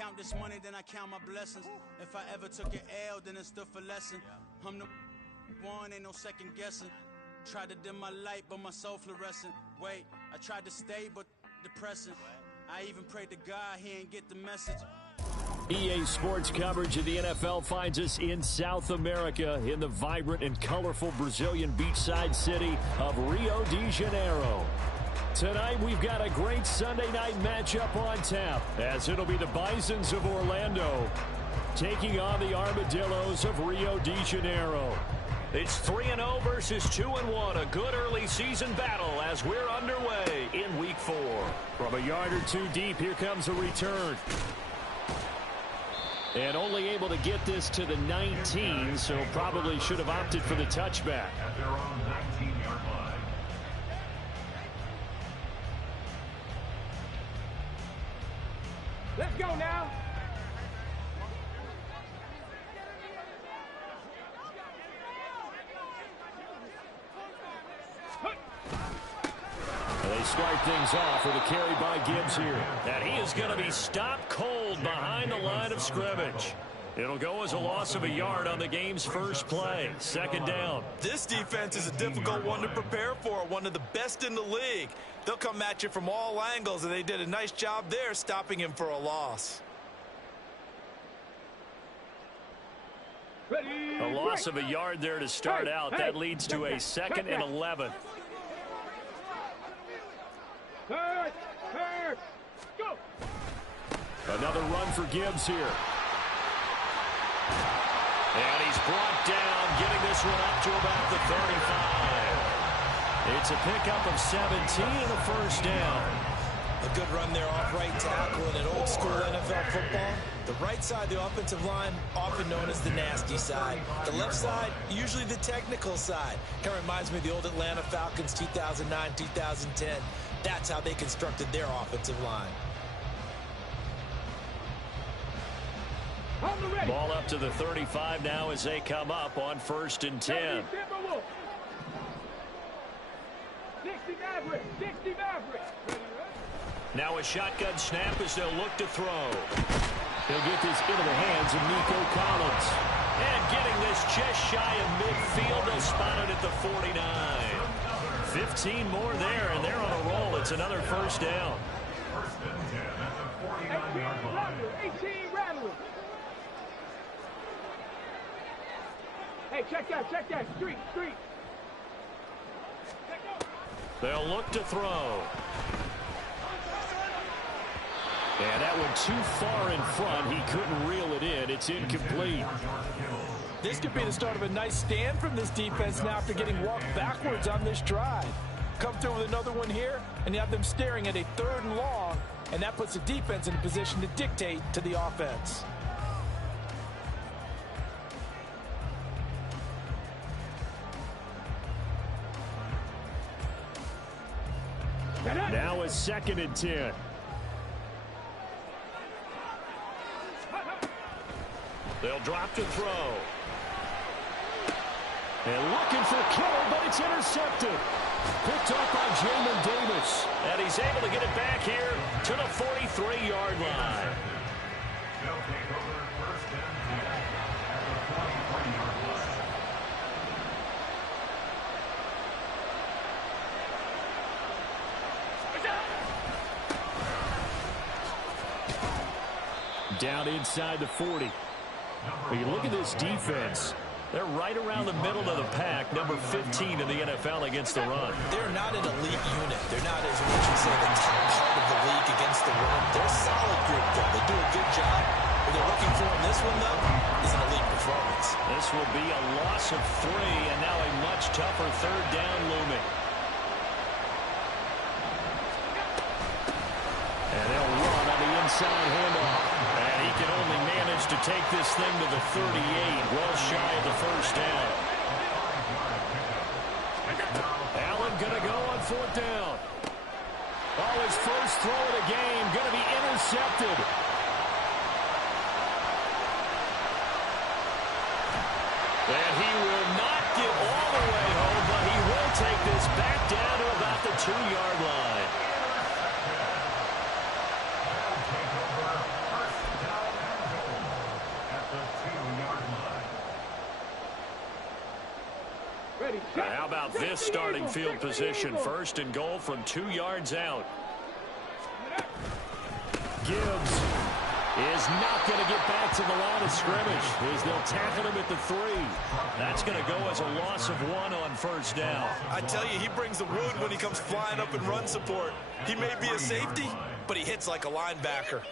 count this money, then I count my blessings. If I ever took an L, then it stood for lesson. I'm the one, ain't no second guessing. Tried to dim my light, but my soul fluorescent. Wait, I tried to stay, but depressing. I even prayed to God he ain't get the message. EA Sports coverage of the NFL finds us in South America in the vibrant and colorful Brazilian beachside city of Rio de Janeiro. Tonight we've got a great Sunday night matchup on tap, as it'll be the Bisons of Orlando taking on the Armadillos of Rio de Janeiro. It's 3-0 versus 2-1, a good early season battle as we're underway in Week 4. From a yard or two deep, here comes a return. And only able to get this to the 19, so probably should have opted for the touchback. At their own 19-yard line. Let's go now. They start things off with a carry by Gibbs here. And he is going to be stopped cold behind the line of scrimmage. It'll go as a loss of a yard on the game's first play. Second down. This defense is a difficult one to prepare for, one of the best in the league. They'll come at you from all angles, and they did a nice job there stopping him for a loss. A loss of a yard there to start out. That leads to a 2nd and 11. Go. Another run for Gibbs here. And he's brought down, getting this one up to about the 35. It's a pickup of 17 and a first down. A good run there off right tackle in an old school NFL football. The right side of the offensive line, often known as the nasty side. The left side, usually the technical side. Kind of reminds me of the old Atlanta Falcons 2009, 2010. That's how they constructed their offensive line. Ball up to the 35 now as they come up on 1st and 10. 60 Maverick. Now a shotgun snap as they'll look to throw. He'll get this into the hands of Nico Collins. And getting this just shy of midfield, they'll spot it at the 49. 15 more there, and they're on a roll. It's another first down. 1st and 10 at the 49-yard line. 18 Rattler. Hey, check that. Street. They'll look to throw. And that one too far in front. He couldn't reel it in. It's incomplete. This could be the start of a nice stand from this defense now after getting walked backwards on this drive. Come through with another one here, and you have them staring at a 3rd and long, and that puts the defense in a position to dictate to the offense. Now a 2nd and 10. They'll drop to throw. And looking for Kittle, but it's intercepted. Picked up by Jamin Davis. And he's able to get it back here to the 43-yard line. They'll take over 1st and 10 at the 43-yard line. Down inside the 40. When you look at this defense, they're right around the middle of the pack, number 15 in the NFL against the run. They're not an elite unit. They're not, as what you say, the top part of the league against the run. They're a solid group, though. They do a good job. What they're looking for in this one, though, is an elite performance. This will be a loss of 3, and now a much tougher 3rd down looming. And they'll run on the inside handoff. And he can only manage to take this thing to the 38, well shy of the first down. Allen going to go on 4th down. Oh, his first throw of the game going to be intercepted. And he will not get all the way home, but he will take this back down to about the 2-yard line. How about this starting field position? First and goal from 2 yards out. Gibbs is not going to get back to the line of scrimmage as they'll tackle him at the 3. That's going to go as a loss of 1 on first down. I tell you, he brings the wood when he comes flying up in run support. He may be a safety, but he hits like a linebacker.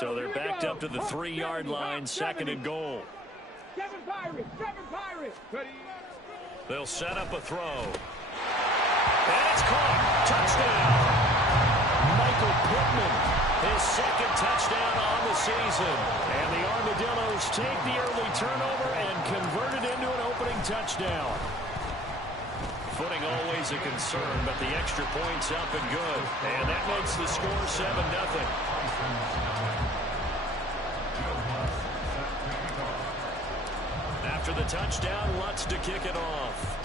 So they're backed up to the 3-yard line, second and goal. 7 Pirates, 7 Pirates. Ready. They'll set up a throw. And it's caught. Touchdown. Michael Pittman, his second touchdown on the season. And the Armadillos take the early turnover and convert it into an opening touchdown. Footing always a concern, but the extra point's up and good. And that makes the score 7-0. After the touchdown, Lutz to kick it off.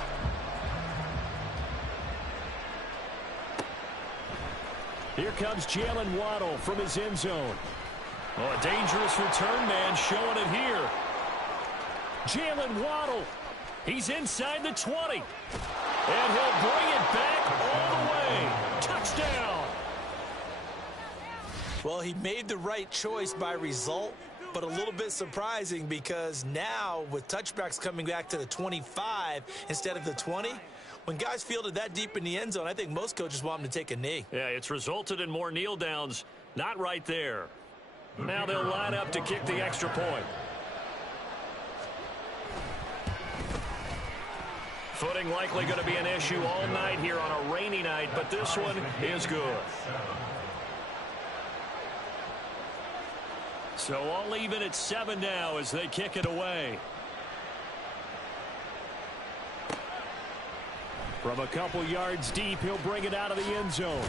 Here comes Jalen Waddle from his end zone. Oh, a dangerous return man showing it here. Jalen Waddle. He's inside the 20. And he'll bring it back all the way. Touchdown. Well, he made the right choice by result, but a little bit surprising because now with touchbacks coming back to the 25 instead of the 20, when guys fielded that deep in the end zone, I think most coaches want them to take a knee. Yeah, it's resulted in more kneel downs. Not right there. Now they'll line up to kick the extra point. Footing likely going to be an issue all night here on a rainy night, but this one is good. So all even at 7 now as they kick it away. From a couple yards deep, he'll bring it out of the end zone.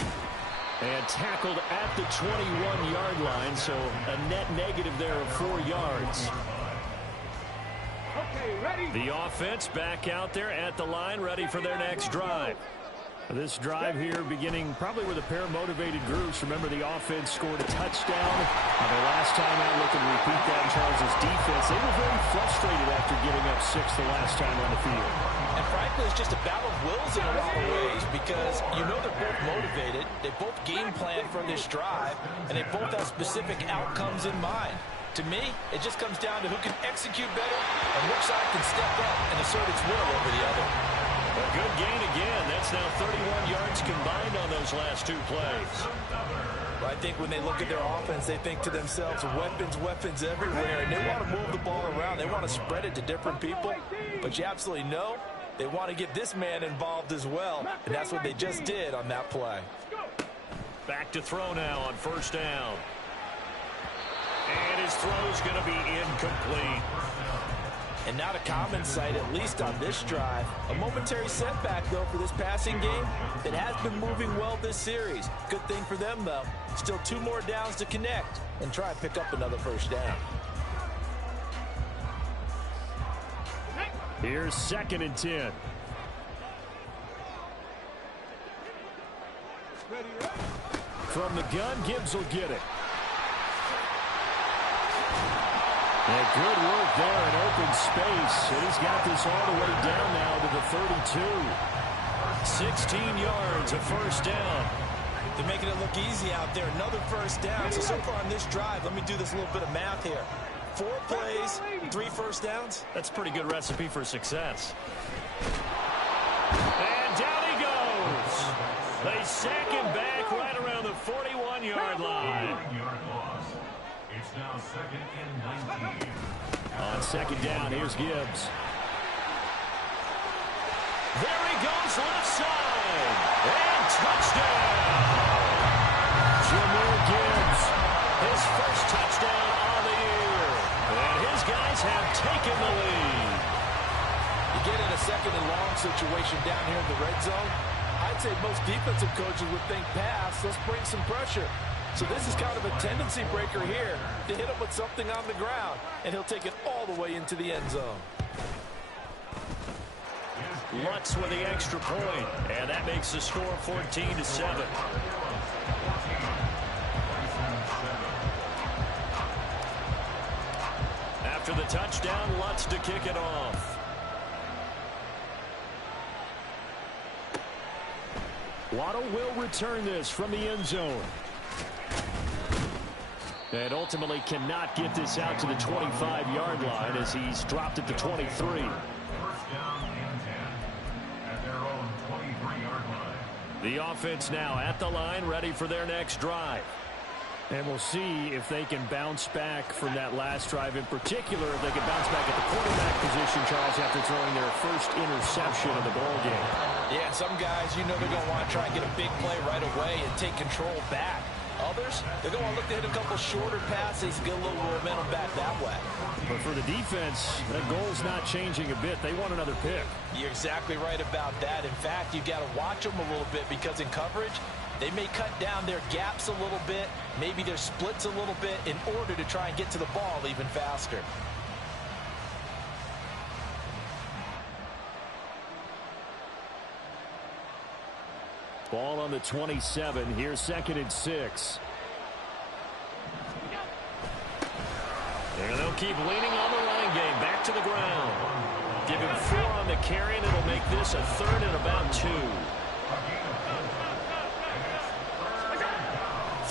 And tackled at the 21-yard line, so a net negative there of 4 yards. Okay, ready. The offense back out there at the line, ready for their next drive. This drive here beginning probably with a pair of motivated groups. Remember, the offense scored a touchdown. The last time out, look and repeat that in Charles' defense. They were very frustrated after giving up 6 the last time on the field. And frankly, it's just a battle of wills in a lot of ways because you know they're both motivated. They both game plan for this drive, and they both have specific outcomes in mind. To me, it just comes down to who can execute better and which side can step up and assert its will over the other. A good gain again. That's now 31 yards combined on those last 2 plays. Well, I think when they look at their offense, they think to themselves, weapons everywhere, and they want to move the ball around. They want to spread it to different people, but you absolutely know they want to get this man involved as well, and that's what they just did on that play. Back to throw now on first down. And his throw's going to be incomplete. And not a common sight, at least on this drive. A momentary setback, though, for this passing game that has been moving well this series. Good thing for them, though. Still 2 more downs to connect and try and pick up another first down. Here's 2nd and 10. From the gun, Gibbs will get it. And good work there in open space. And he's got this all the way down now to the 32. 16 yards, a first down. They're making it look easy out there. Another first down. So far on this drive, let me do this little bit of math here. 4 plays, 3 first downs. That's a pretty good recipe for success. And down he goes. They sack him back right around the 41-yard line. It's now 2nd and 19. On 2nd down, here's Gibbs. There he goes, left side. And touchdown. GML Gibbs, his first touchdown on the year. And his guys have taken the lead. You get in a 2nd and long situation down here in the red zone. I'd say most defensive coaches would think pass. Let's bring some pressure. So this is kind of a tendency breaker here to hit him with something on the ground, and he'll take it all the way into the end zone. Lutz with the extra point, and that makes the score 14-7. After the touchdown, Lutz to kick it off. Waddle will return this from the end zone. And ultimately cannot get this out to the 25-yard line as he's dropped at the 23. First down and 10 at their own 23-yard line. The offense now at the line, ready for their next drive. And we'll see if they can bounce back from that last drive. In particular, if they can bounce back at the quarterback position, Charles, after throwing their first interception of the ballgame. Yeah, some guys, you know they're going to want to try and get a big play right away and take control back. Others, they're going to look to hit a couple shorter passes, get a little momentum back that way. But for the defense, that goal's not changing a bit. They want another pick. You're exactly right about that. In fact, you've got to watch them a little bit because in coverage, they may cut down their gaps a little bit, maybe their splits a little bit in order to try and get to the ball even faster. Ball on the 27. Here's 2nd and 6. And they'll keep leaning on the running game. Back to the ground. Give him 4 on the carry, and it'll make this a 3rd and about 2.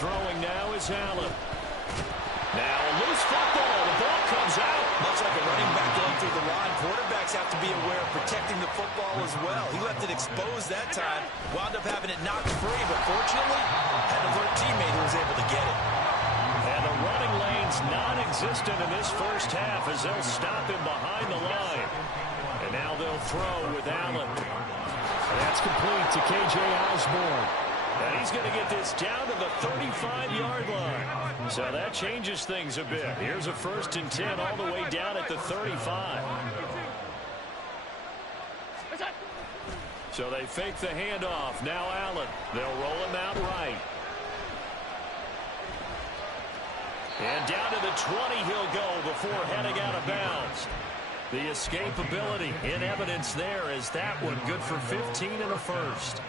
Throwing now is Allen. Now a loose football. The ball comes out. Much like a running back going through the line, quarterbacks have to be aware of protecting the football as well. He left it exposed that time, wound up having it knocked free, but fortunately, had an alert teammate who was able to get it. And the running lane's non-existent in this first half as they'll stop him behind the line. And now they'll throw with Allen. And that's complete to K.J. Osborne. And he's going to get this down to the 35-yard line. So that changes things a bit. Here's a 1st and 10 all the way down at the 35. So they fake the handoff. Now Allen. They'll roll him out right. And down to the 20 he'll go before heading out of bounds. The escapability in evidence there is that one good for 15 and a 1st.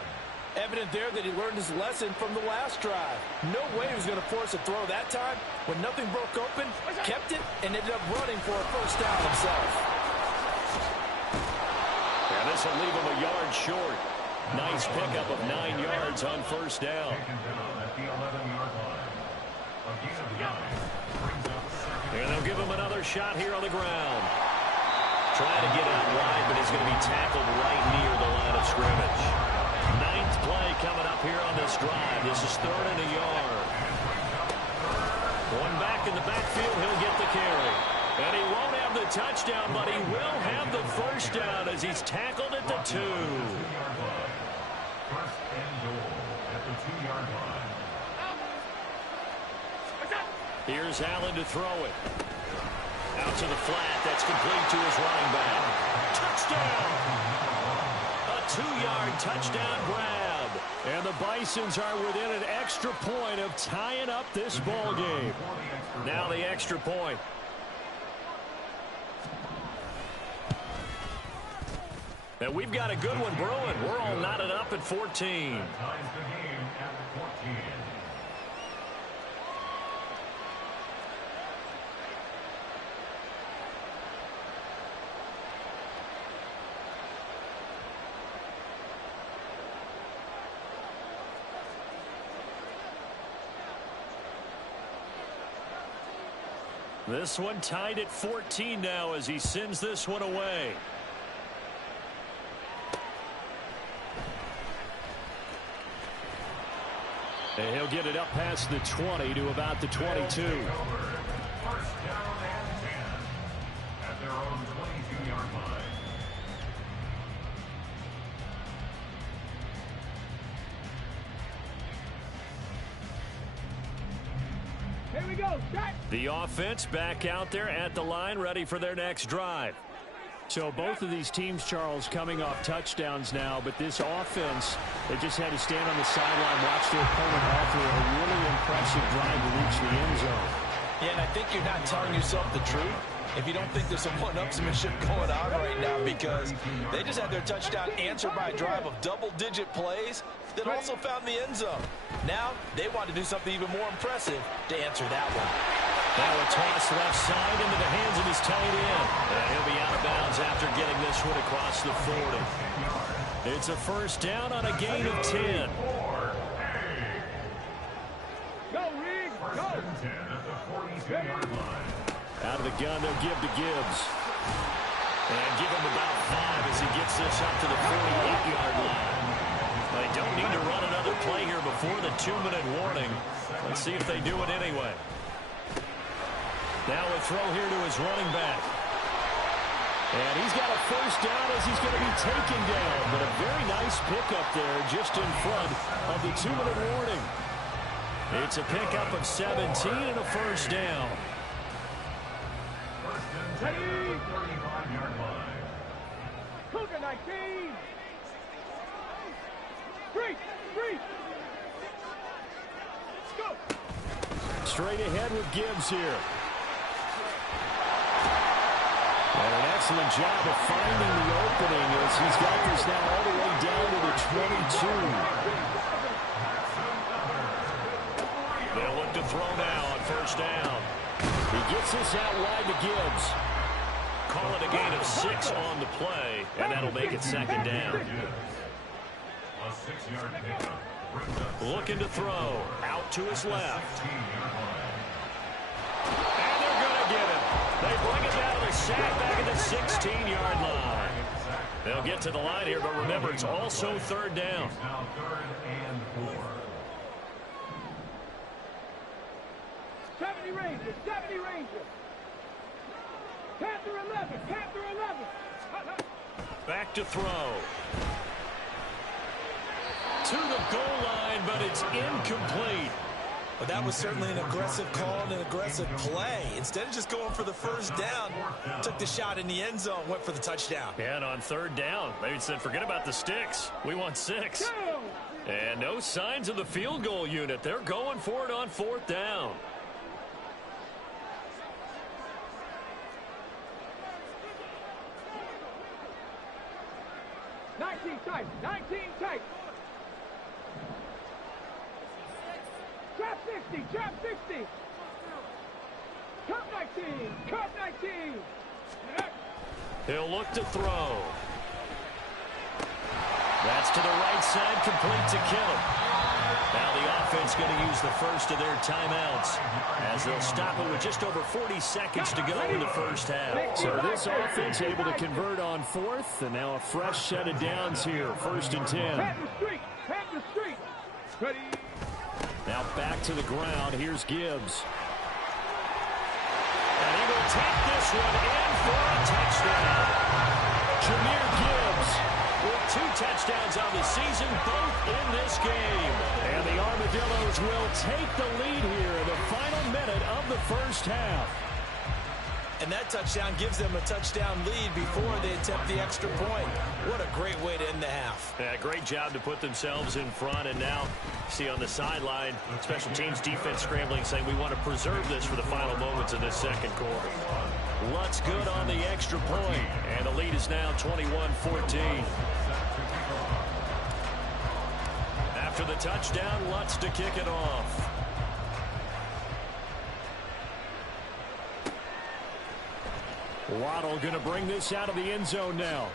Evident there that he learned his lesson from the last drive. No way he was going to force a throw that time. When nothing broke open, kept it, and ended up running for a 1st down himself. And this will leave him a yard short. Nice pickup of 9 yards on 1st down. And they'll give him another shot here on the ground. Trying to get out wide, but he's going to be tackled right near the line of scrimmage. 9th play coming up here on this drive. This is 3rd and a yard. One back in the backfield, he'll get the carry. And he won't have the touchdown, but he will have the 1st down as he's tackled at the 2. 1st and goal at the 2-yard line. Here's Allen to throw it. Out to the flat. That's complete to his running back. Touchdown! A 2-yard touchdown grab. And the Bisons are within an extra point of tying up this ball game. Now the extra point. And we've got a good one brewing. We're all knotted up at 14. Ties the game at 14. This one tied at 14 now as he sends this one away. And he'll get it up past the 20 to about the 22. 1st down and 10 at their own 22-yard line. Here we go. Shot. The offense back out there at the line, ready for their next drive. So both of these teams, Charles, coming off touchdowns now, but this offense, they just had to stand on the sideline, watch their opponent offer a really impressive drive to reach the end zone. Yeah, and I think you're not telling yourself the truth if you don't think there's some one-upsmanship going on right now, because they just had their touchdown answered by a drive of double-digit plays that also found the end zone. Now they want to do something even more impressive to answer that one. Now a toss left side into the hands of his tight end. And he'll be out of bounds after getting this one across the 40. It's a first down on a gain of 10. Go, Reed, go. Out of the gun, they'll give to Gibbs. And give him about 5 as he gets this up to the 48-yard line. They don't need to run another play here before the 2-minute warning. Let's see if they do it anyway. Now a throw here to his running back. And he's got a first down as he's going to be taken down. But a very nice pickup there just in front of the 2-minute warning. It's a pickup of 17 and a first down. Ready? 35-yard line. Cougar 19. Free. Go. Straight ahead with Gibbs here. And an excellent job of finding the opening as he's got this now all the way down to the 22. They'll look to throw now on first down. He gets this out wide to Gibbs. Call it a gain of 6 on the play, and that'll make it second down. A 6-yard pickup. Looking to throw. Out to his left. And they're going to get him. They bring it down to the sack back at the 16-yard line. They'll get to the line here, but remember, it's also third down. Now 3rd and 4. 70 Rangers. Panther 11. Back to throw. To the goal line, but it's incomplete. But that was certainly an aggressive call and an aggressive play. Instead of just going for the first down, took the shot in the end zone, went for the touchdown. And on third down, they said, forget about the sticks. We want 6. And no signs of the field goal unit. They're going for it on 4th down. Nineteen tight. Trap 60. Cut 19. He'll look to throw. That's to the right side, complete to Kittle. Now the offense going to use the first of their timeouts as they'll stop it with just over 40 seconds to go in the first half. So this offense able to convert on 4th, and now a fresh set of downs here, 1st and 10. Panther Street. Ready. Now back to the ground. Here's Gibbs. And he will take this one in for a touchdown. Jahmyr Gibbs with 2 touchdowns on the season, both in this game. And the Armadillos will take the lead here in the final minute of the first half. And that touchdown gives them a touchdown lead before they attempt the extra point. What a great way to end the half. Yeah, great job to put themselves in front. And now, see on the sideline, special teams defense scrambling, saying we want to preserve this for the final moments of this second quarter. Lutz good on the extra point, and the lead is now 21-14. After the touchdown, Lutz to kick it off. Waddle going to bring this out of the end zone now.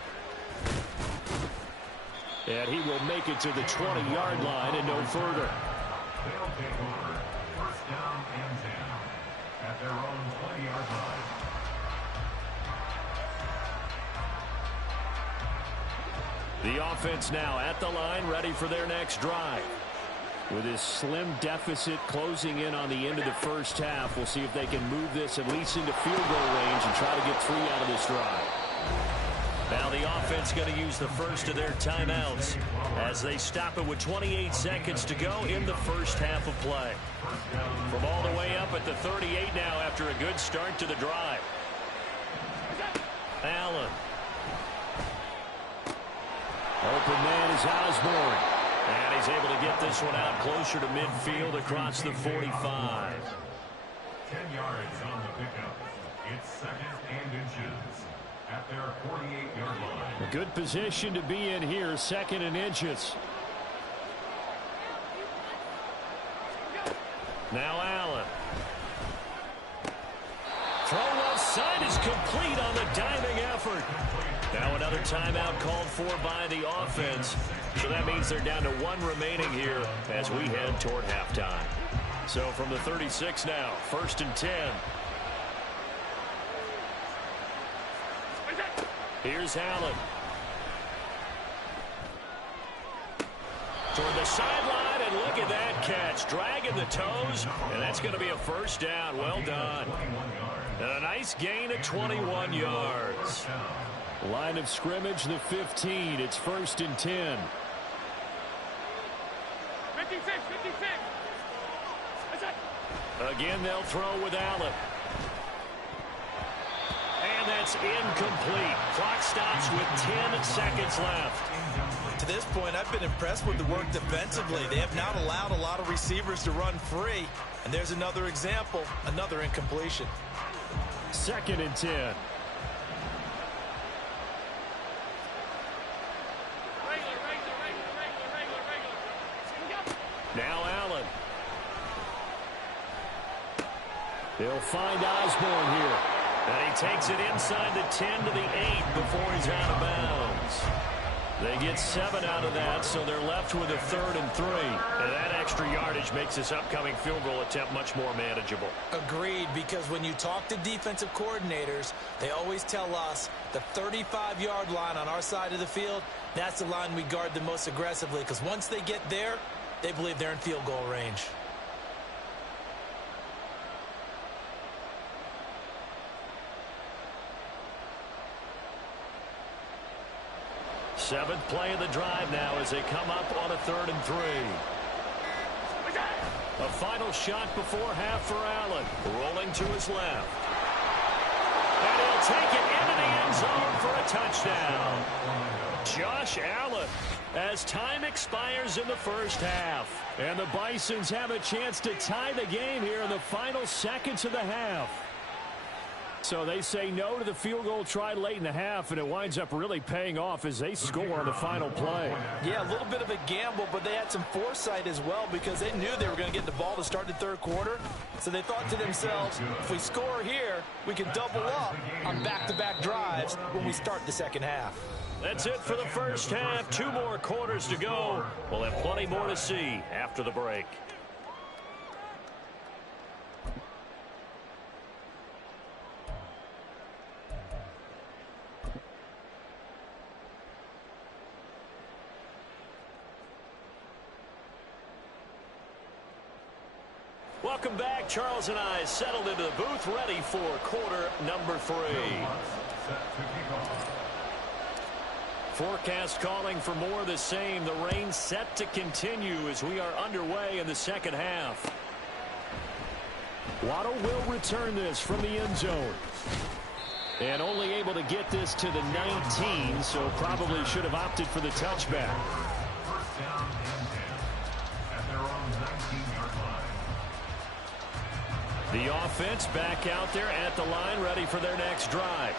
And he will make it to the 20-yard line and no further. They'll take over. First down and 10 at their own 20-yard line. The offense now at the line, ready for their next drive. With his slim deficit closing in on the end of the first half, we'll see if they can move this at least into field goal range and try to get 3 out of this drive. Now the offense going to use the first of their timeouts as they stop it with 28 seconds to go in the first half of play. From all the way up at the 38 now after a good start to the drive. Allen. Open man is Osborne. And he's able to get this one out closer to midfield across the 45. 10 yards on the pickup. It's 2nd and inches at their 48-yard line. A good position to be in here, 2nd and inches. Now Allen. Throw left side is complete on the diving effort. Now another timeout called for by the offense. So that means they're down to 1 remaining here as we head toward halftime. So from the 36 now, 1st and 10. Here's Allen. Toward the sideline, and look at that catch. Dragging the toes, and that's going to be a first down. Well done. And a nice gain of 21 yards. Line of scrimmage, the 15. It's 1st and 10. 56. Again, they'll throw with Allen. And that's incomplete. Clock stops with 10 seconds left. To this point, I've been impressed with the work defensively. They have not allowed a lot of receivers to run free. And there's another example, another incompletion. 2nd and 10. Now Allen. They'll find Osborne here. And he takes it inside the 10 to the 8 before he's out of bounds. They get 7 out of that, so they're left with a 3rd and 3. And that extra yardage makes this upcoming field goal attempt much more manageable. Agreed, because when you talk to defensive coordinators, they always tell us the 35-yard line on our side of the field, that's the line we guard the most aggressively, because once they get there, they believe they're in field goal range. Seventh play of the drive now as they come up on a 3rd and 3. A final shot before half for Allen. Rolling to his left. And he'll take it into the end zone for a touchdown. Josh Allen, as time expires in the first half. And the Bisons have a chance to tie the game here in the final seconds of the half. So they say no to the field goal try late in the half, and it winds up really paying off as they score on the final play. Yeah, a little bit of a gamble, but they had some foresight as well because they knew they were going to get the ball to start the 3rd quarter. So they thought to themselves, if we score here, we can double up on back-to-back drives when we start the 2nd half. That's it for the first half. 2 more quarters to go. We'll have plenty more to see after the break. Welcome back. Charles and I settled into the booth, ready for quarter number 3. Forecast calling for more of the same. The rain set to continue as we are underway in the second half. Waddle will return this from the end zone. And only able to get this to the 19, so probably should have opted for the touchback. First down and 10 at their own 19-yard line. The offense back out there at the line, ready for their next drive.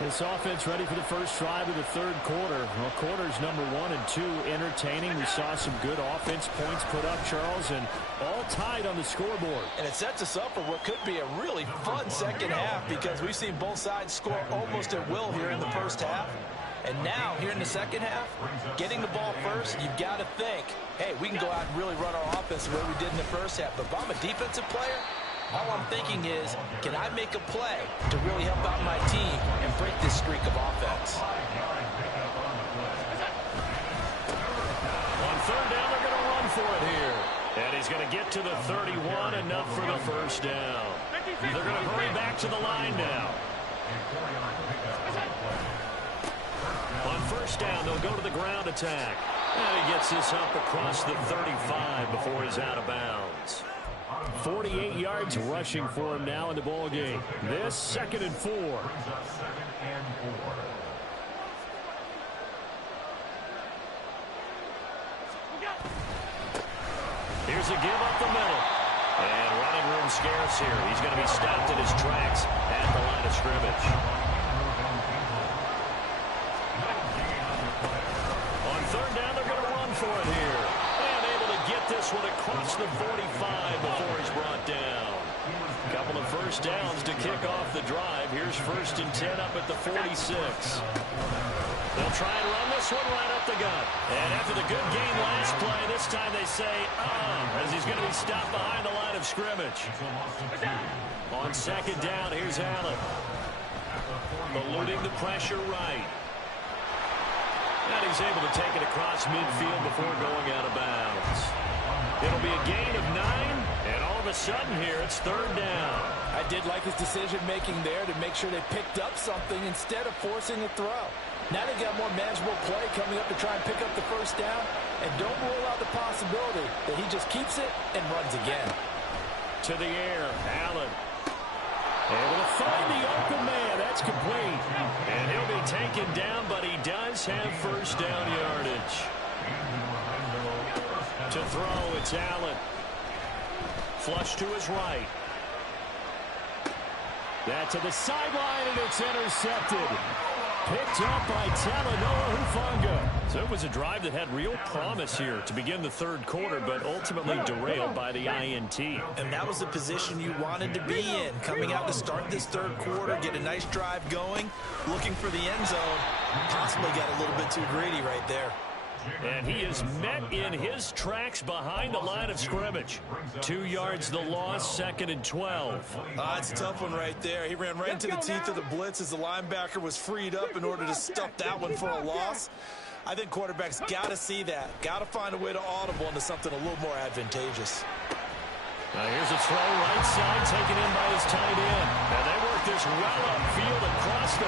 This offense ready for the first drive of the 3rd quarter. Well, quarters number 1 and 2 entertaining. We saw some good offense points put up, Charles, and all tied on the scoreboard. And it sets us up for what could be a really fun second half because we've seen both sides score almost at will here in the first half. And now, here in the second half, getting the ball first, you've got to think, hey, we can go out and really run our offense the way we did in the first half. But if I'm a defensive player, all I'm thinking is, can I make a play to really help out my team and break this streak of offense? On 3rd down, they're going to run for it here. And he's going to get to the 31, enough for the first down. They're going to hurry back to the line now. On 1st down, they'll go to the ground attack. And he gets this up across the 35 before he's out of bounds. 48 yards rushing for him now in the ball game. This 2nd and 4. Here's a give up the middle. And running room scarce here. He's going to be stopped in his tracks at the line of scrimmage. On 3rd down, they're going to run for it here. And able to get this one across the 45 before he's brought down. Couple of first downs to kick off the drive. Here's 1st and 10 up at the 46. They'll try and run this one right up the gut. And after the good game last play, this time they say, as he's going to be stopped behind the line of scrimmage. On 2nd down, here's Allen. Eluding the pressure right. And he's able to take it across midfield before going out of bounds. It'll be a gain of 9, and all of a sudden here, it's 3rd down. I did like his decision-making there to make sure they picked up something instead of forcing a throw. Now they got more manageable play coming up to try and pick up the 1st down, and don't rule out the possibility that he just keeps it and runs again. To the air, Allen. Able to find the open man. That's complete. And he'll be taken down, but he does have 1st down yardage. To throw, it's Allen. Flush to his right. That to the sideline, and it's intercepted. Picked up by Talanoa Hufanga. So it was a drive that had real promise here to begin the 3rd quarter, but ultimately derailed by the INT. And that was the position you wanted to be in. Coming out to start this 3rd quarter, get a nice drive going, looking for the end zone. Possibly got a little bit too greedy right there. And he is met in his tracks behind the line of scrimmage. 2 yards the loss, 2nd and 12. It's a tough one right there. He ran right into the teeth of the blitz as the linebacker was freed up in order to stuff that one for a loss. I think quarterbacks got to see that. Got to find a way to audible into something a little more advantageous. Now here's a throw right side taken in by his tight end. And they work this well upfield across the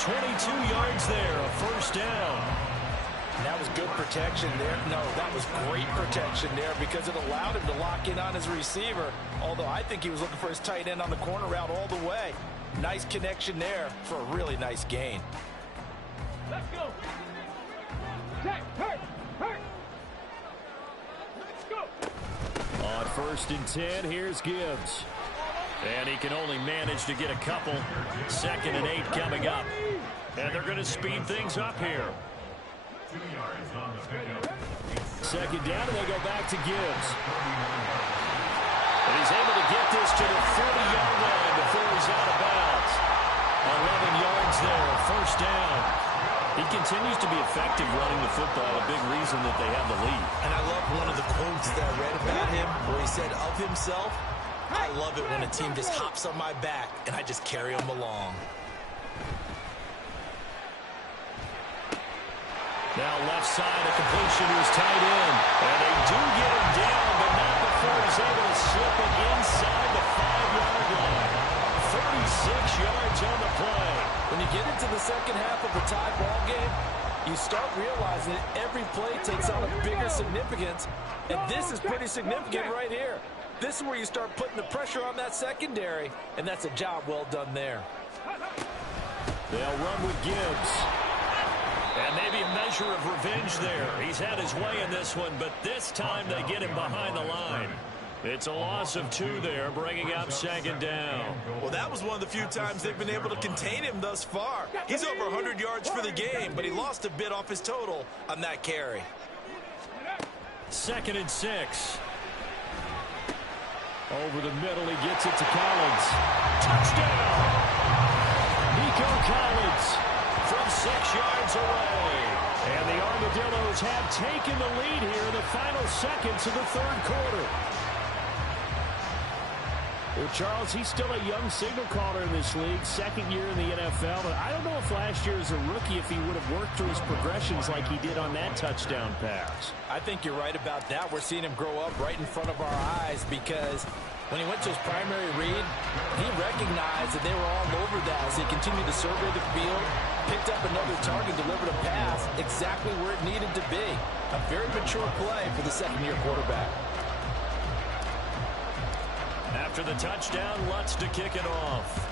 45. 22 yards there, a 1st down. And that was good protection there. No, that was great protection there because it allowed him to lock in on his receiver. Although I think he was looking for his tight end on the corner route all the way. Nice connection there for a really nice gain. Let's go. Check. Hurt. Let's go. On 1st and 10, here's Gibbs. And he can only manage to get a couple. 2nd and 8 coming up. And they're going to speed things up here. 2nd down, and they go back to Gibbs. And he's able to get this to the 40-yard line before he's out of bounds. 11 yards there, 1st down. He continues to be effective running the football, a big reason that they have the lead. And I love one of the quotes that I read about him where he said of himself, I love it when a team just hops on my back and I just carry them along. Now left side, a completion to his tight end. And they do get him down, but not before he's able to slip it inside the 5-yard line. 36 yards on the play. When you get into the 2nd half of a tie ball game, you start realizing that every play takes on a bigger significance. And this is pretty significant right here. This is where you start putting the pressure on that secondary, and that's a job well done there. They'll run with Gibbs. And maybe a measure of revenge there. He's had his way in this one, but this time they get him behind the line. It's a loss of 2 there, bringing up 2nd down. Well, that was one of the few times they've been able to contain him thus far. He's over 100 yards for the game, but he lost a bit off his total on that carry. 2nd and 6. Over the middle, he gets it to Collins. Touchdown! Nico Collins from 6 yards away. And the Armadillos have taken the lead here in the final seconds of the 3rd quarter. Well, Charles, he's still a young signal caller in this league, 2nd year in the NFL. But I don't know if last year as a rookie if he would have worked through his progressions like he did on that touchdown pass. I think you're right about that. We're seeing him grow up right in front of our eyes because when he went to his primary read, he recognized that they were all over that as he continued to survey the field, picked up another target, delivered a pass exactly where it needed to be. A very mature play for the 2nd-year quarterback. After the touchdown, Lutz to kick it off.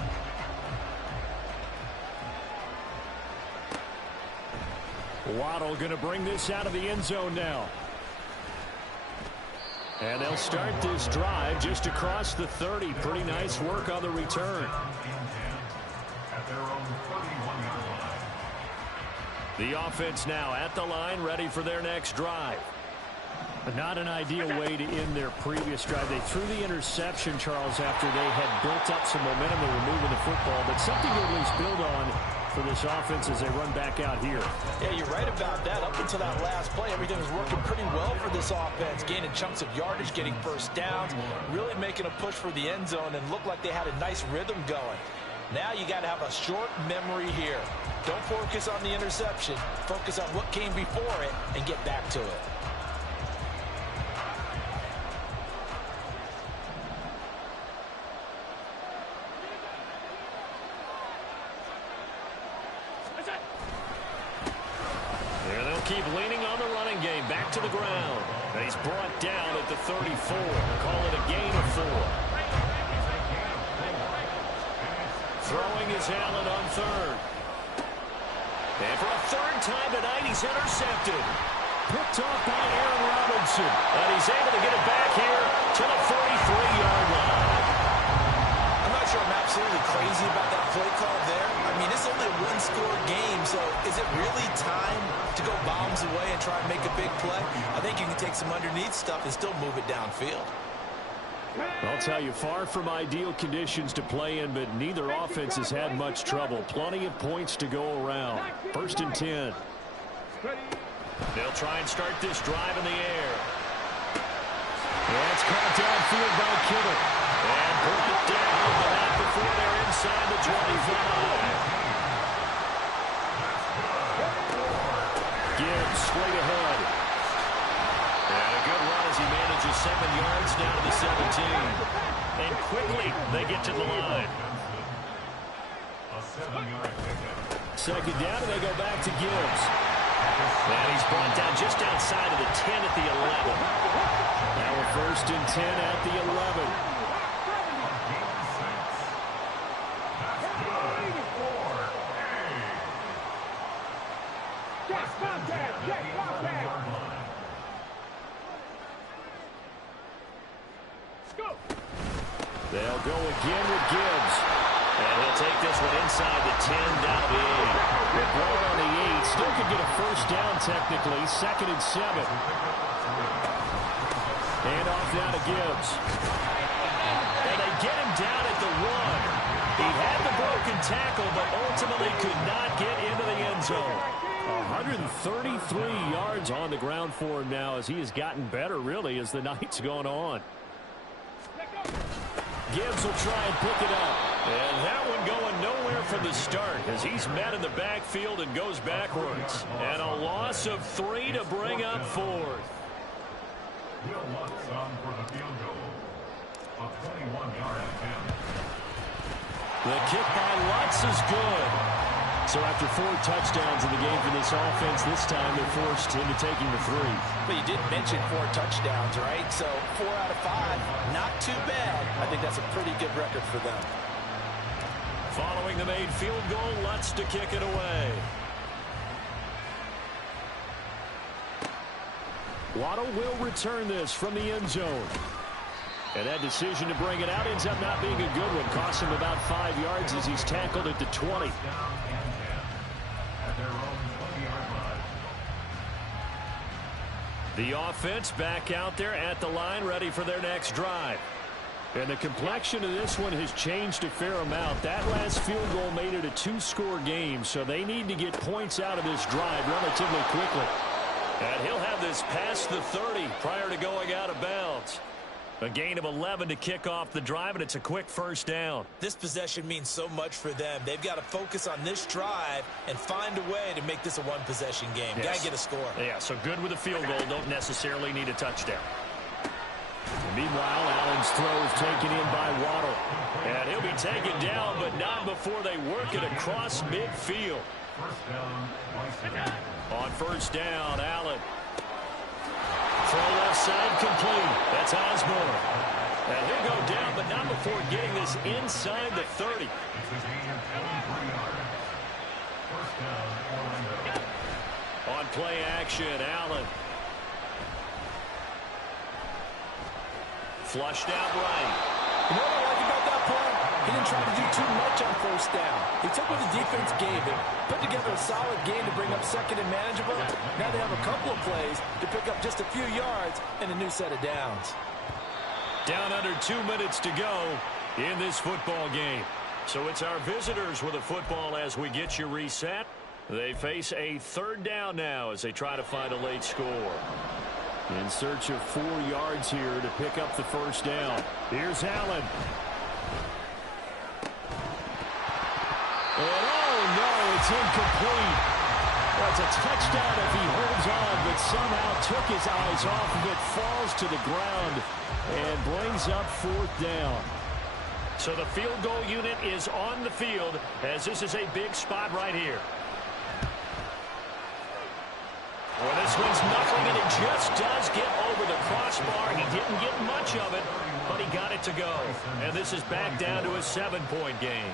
Waddle going to bring this out of the end zone now. And they'll start this drive just across the 30. Pretty nice work on the return. The offense now at the line, ready for their next drive. Not an ideal way to end their previous drive. They threw the interception, Charles, after they had built up some momentum. They were moving the football, but something to at least build on for this offense as they run back out here. Yeah, you're right about that. Up until that last play, everything was working pretty well for this offense, gaining chunks of yardage, getting first downs, really making a push for the end zone, and looked like they had a nice rhythm going. Now you got to have a short memory here. Don't focus on the interception. Focus on what came before it and get back to it. Keep leaning on the running game. Back to the ground. He's brought down at the 34. Call it a gain of 4. Throwing is Allen on third. And for a third time tonight, he's intercepted. Picked off by Aaron Robinson. And he's able to get it back here to the 43-yard line. I'm not sure I'm absolutely crazy about that play call there. I mean, it's only a one-score game, so is it really time to go bombs away and try and make a big play? I think you can take some underneath stuff and still move it downfield. I'll tell you, far from ideal conditions to play in, but neither offense has had much trouble. Plenty of points to go around. 1st and 10. They'll try and start this drive in the air. That's caught downfield by Kittle. And brought down, but not before they're inside the 25. Gibbs straight ahead. And a good run as he manages 7 yards down to the 17. And quickly they get to the line. Second down, and they go back to Gibbs. And he's brought down just outside of the 10 at the 11. Now we're 1st and 10 at the 11. They'll go again with Gibbs. And he'll take this one inside the 10 down to the 8. They're going on the 8. Still could get a first down technically. 2nd and 7. And off down to Gibbs. And they get him down at the 1. He had the broken tackle, but ultimately could not get into the end zone. 133 yards on the ground for him now as he has gotten better, really, as the night's gone on. Gibbs will try and pick it up. And that one going nowhere from the start as he's met in the backfield and goes backwards. And a loss of 3 to bring up 4th. Will Lutz on for the field goal. A 21-yard attempt. The kick by Lutz is good. So after 4 touchdowns in the game for this offense, this time they're forced into taking the 3. But you did mention 4 touchdowns, right? So 4 out of 5, not too bad. I think that's a pretty good record for them. Following the made field goal, Lutz to kick it away. Waddle will return this from the end zone. And that decision to bring it out ends up not being a good one. Costs him about 5 yards as he's tackled at the 20. The offense back out there at the line, ready for their next drive. And the complexion of this one has changed a fair amount. That last field goal made it a 2-score game, so they need to get points out of this drive relatively quickly. And he'll have this past the 30 prior to going out of bounds. A gain of 11 to kick off the drive, and it's a quick first down. This possession means so much for them. They've got to focus on this drive and find a way to make this a one-possession game. Yes. Got to get a score. Yeah, so good with a field goal. Don't necessarily need a touchdown. Meanwhile, Allen's throw is taken in by Waddle. And he'll be taken down, but not before they work it across midfield. On first down, Allen. Throw left side complete. That's Osborne. And he'll go down, but not before getting this inside the 30. On play action, Allen. Flushed out right. You know what I like about that play? He didn't try to do too much on first down. He took what the defense gave him, put together a solid game to bring up second and manageable. Now they have a couple of plays to pick up just a few yards and a new set of downs. Down under 2 minutes to go in this football game. So it's our visitors with the football as we get you reset. They face a third down now as they try to find a late score. In search of 4 yards here to pick up the first down. Here's Allen. And oh no, it's incomplete. Well, it's a touchdown if he holds on, but somehow took his eyes off of it, falls to the ground, and brings up 4th down. So the field goal unit is on the field as this is a big spot right here. Well, this one's nothing, and it just does get over the crossbar. He didn't get much of it, but he got it to go. And this is back down to a 7-point game.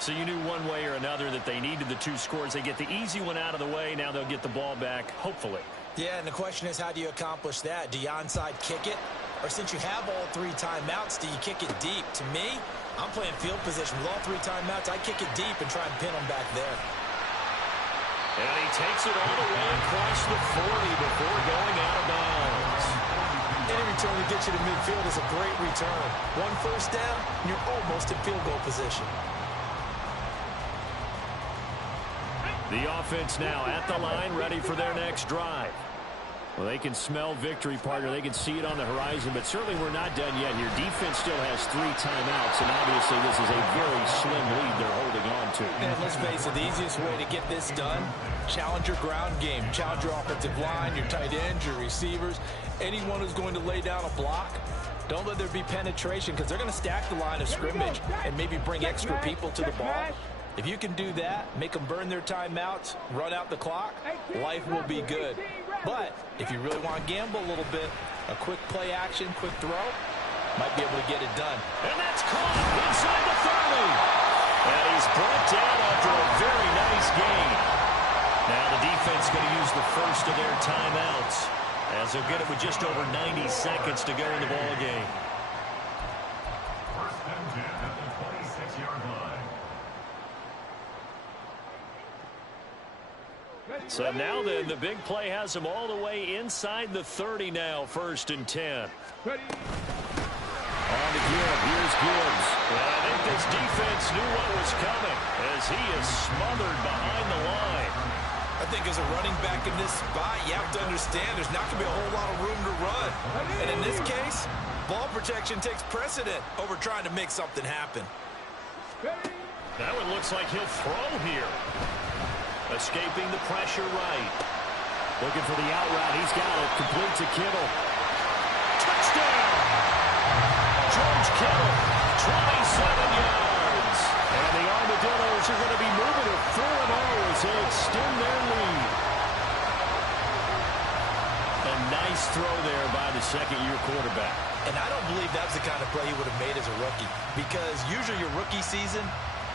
So you knew one way or another that they needed the 2 scores. They get the easy one out of the way. Now they'll get the ball back, hopefully. Yeah, and the question is, how do you accomplish that? Do you onside kick it? Or since you have all 3 timeouts, do you kick it deep? To me, I'm playing field position. With all 3 timeouts, I kick it deep and try and pin them back there. And he takes it all the way across the 40 before going out of bounds. Any return to get you to midfield is a great return. 1 first down, and you're almost in field goal position. The offense now at the line, ready for their next drive. Well, they can smell victory, partner. They can see it on the horizon, but certainly we're not done yet here. Defense still has 3 timeouts, and obviously this is a very slim lead they're holding on to. And let's face it, the easiest way to get this done, challenge your ground game. Challenge your offensive line, your tight ends, your receivers, anyone who's going to lay down a block. Don't let there be penetration because they're going to stack the line of scrimmage and maybe bring extra people to the ball. If you can do that, make them burn their timeouts, run out the clock, life will be good. But if you really want to gamble a little bit, a quick play action, quick throw, might be able to get it done. And that's caught inside the 30. And he's brought down after a very nice gain. Now the defense going to use the first of their timeouts as they'll get it with just over 90 seconds to go in the ball game. First and 10 at the 26-yard line. So now then, the big play has them all the way inside the 30 now, 1st and 10. On to Gibbs. Here's Gibbs. And I think this defense knew what was coming as he is smothered behind the line. I think as a running back in this spot, you have to understand there's not going to be a whole lot of room to run. And in this case, ball protection takes precedent over trying to make something happen. That one looks like he'll throw here. Escaping the pressure right. Looking for the out route. He's got it. Complete to Kittle. Touchdown! George Kittle, 27 yards. And the Armadillos are going to be moving to 4-0 as they extend their lead. A nice throw there by the second-year quarterback. And I don't believe that's the kind of play he would have made as a rookie, because usually your rookie season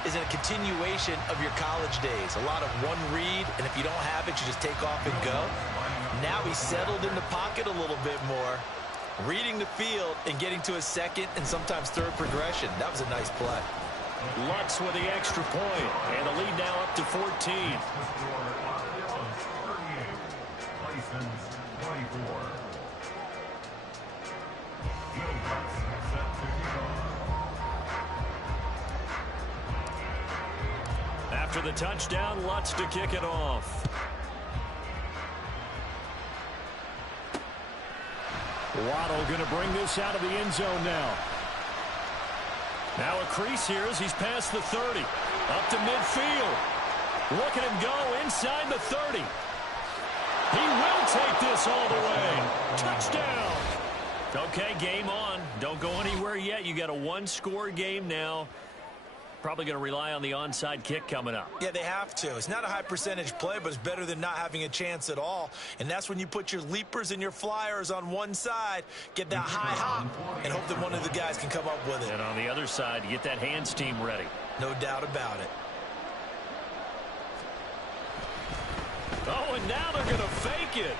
is a continuation of your college days. A lot of one read, and if you don't have it, you just take off and go. Now he's settled in the pocket a little bit more, reading the field and getting to a second and sometimes third progression. That was a nice play. Lutz with the extra point, and the lead now up to 14. After the touchdown, Lutz to kick it off. Waddle going to bring this out of the end zone now. Now a crease here as he's past the 30. Up to midfield. Look at him go inside the 30. He will take this all the way. Touchdown. Okay, game on. Don't go anywhere yet. You got a one-score game now. Probably going to rely on the onside kick coming up. Yeah, they have to. It's not a high percentage play, but it's better than not having a chance at all. And that's when you put your leapers and your flyers on one side, get that high hop, and hope that one of the guys can come up with it. And on the other side, get that hands team ready. No doubt about it. Oh, and now they're going to fake it.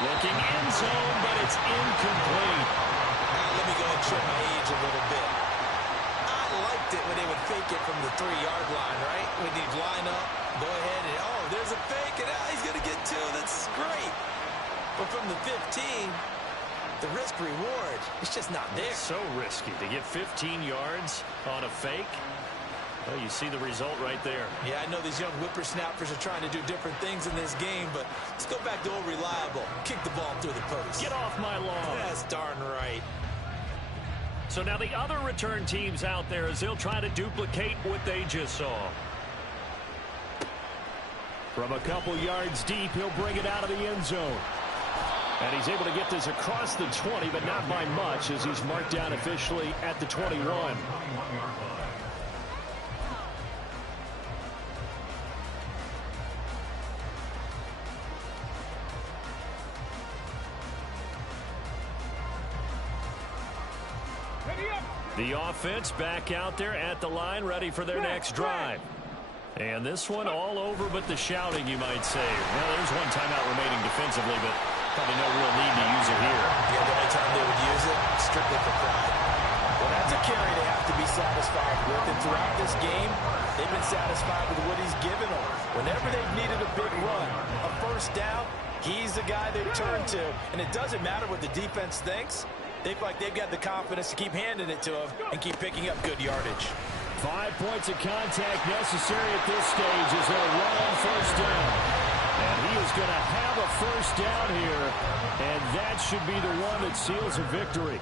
Looking end zone, but it's incomplete. Let me go and show my age a little bit. 3-yard line, right? When you line up, go ahead and, oh, there's a fake, and he's going to get 2. That's great. But from the 15, the risk-reward, it's just not there. So risky to get 15 yards on a fake. Well, you see the result right there. Yeah, I know these young whippersnappers are trying to do different things in this game, but let's go back to old reliable. Kick the ball through the post. Get off my lawn. That's darn right. So now the other return teams out there as they'll try to duplicate what they just saw. From a couple yards deep, he'll bring it out of the end zone. And he's able to get this across the 20, but not by much as he's marked down officially at the 21. The offense back out there at the line, ready for their next drive. And this one all over but the shouting, you might say. Well, there's one timeout remaining defensively, but probably no real need to use it here. Yeah, the only time they would use it, strictly for pride. Well, that's a carry they have to be satisfied with. And throughout this game, they've been satisfied with what he's given them. Whenever they've needed a big run, a first down, he's the guy they turn to. And it doesn't matter what the defense thinks. They feel like they've got the confidence to keep handing it to him and keep picking up good yardage. 5 points of contact necessary at this stage as they'll run on first down. And he is going to have a first down here, and that should be the one that seals a victory.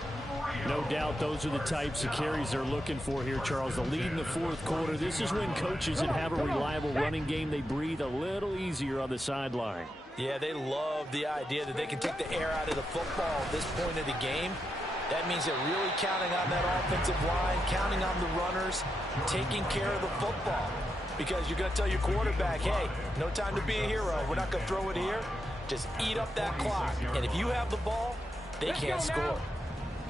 No doubt those are the types of carries they're looking for here, Charles. The lead in the fourth quarter. This is when coaches that have a reliable running game, they breathe a little easier on the sideline. Yeah, they love the idea that they can take the air out of the football at this point of the game. That means they're really counting on that offensive line, counting on the runners, taking care of the football. Because you're going to tell your quarterback, hey, no time to be a hero. We're not going to throw it here. Just eat up that clock. And if you have the ball, they can't score.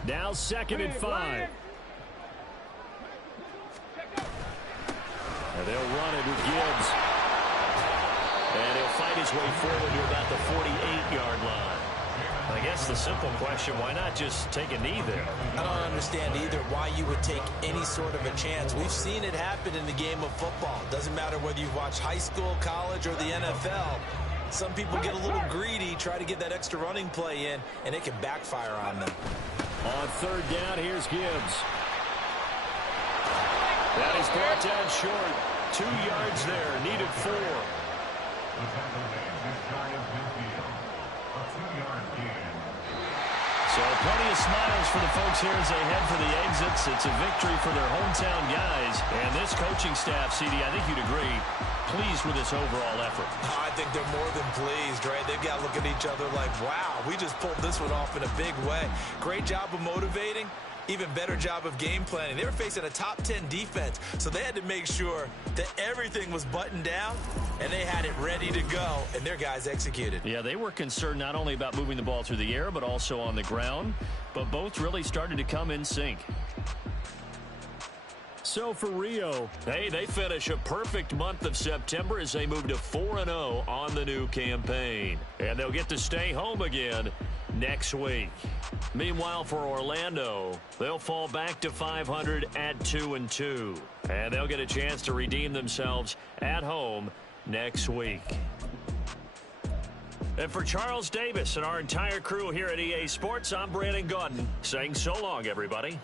Now 2nd and 5. And they'll run it with Gibbs. And he'll fight his way forward to about the 48-yard line. I guess the simple question, why not just take a knee there? I don't understand either why you would take any sort of a chance. We've seen it happen in the game of football. Doesn't matter whether you've watched high school, college, or the NFL. Some people get a little greedy, try to get that extra running play in, and it can backfire on them. On 3rd down, here's Gibbs. That is brought down short. 2 yards there, needed 4. The tackle is shy of midfield. A 2-yard gain. So plenty of smiles for the folks here as they head for the exits. It's a victory for their hometown guys. And this coaching staff, CD, I think you'd agree, pleased with this overall effort. I think they're more than pleased, right? They've got to look at each other like, wow, we just pulled this one off in a big way. Great job of motivating. Even better job of game planning. They were facing a top 10 defense, so they had to make sure that everything was buttoned down, and they had it ready to go, and their guys executed. Yeah, they were concerned not only about moving the ball through the air, but also on the ground, but both really started to come in sync. So for Rio, hey, they finish a perfect month of September as they move to 4-0 on the new campaign. And they'll get to stay home again next week. Meanwhile, for Orlando, they'll fall back to 500 at 2-2. And they'll get a chance to redeem themselves at home next week. And for Charles Davis and our entire crew here at EA Sports, I'm Brandon Gaudin saying so long, everybody.